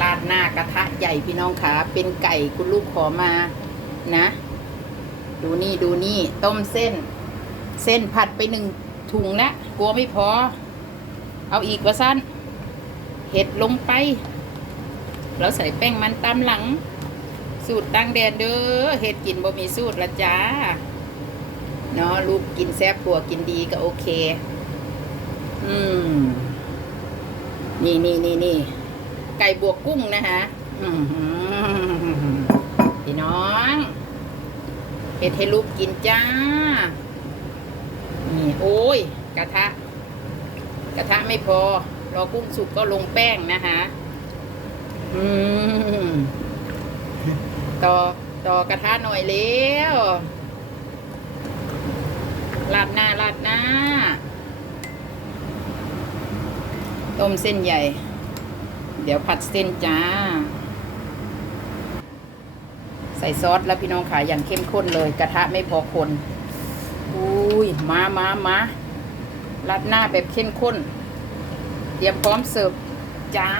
ราดหน้ากระทะใหญ่พี่น้องขาเป็นไก่คุณลูกขอมานะ ดูนี่ดูนี่ต้มเส้น เส้นผัดไปหนึ่งถุงแล้วกลัวไม่พอ เอาอีกว่าสั้นเห็ดลงไป เราใส่แป้งมันตามหลัง สูตรตั้งแดนเด้อเห็ดกินบ่มีสูตรละจ้าเนาะลูกกินแซ่บผัวกินดีก็โอเค อืม นี่นี่นี่นี่ ไก่บวกกุ้งนะคะพี่น้องเห็ดให้ลูกกินจ้า นี่โอ้ย กระทะ กระทะไม่พอ รอกุ้งสุกก็ลงแป้งนะคะอืมต่อต่อกระทะหน่อยเร็วราดหน้าราดหน้า ต้มเส้นใหญ่ เดี๋ยวผัดเส้นจ้า ใส่ซอสแล้วพี่น้องขายอย่างเข้มข้นเลย กระทะไม่พอคน อุ้ยมามามารัดหน้าแบบเข้มข้น เตรียมพร้อมเสิร์ฟจ้า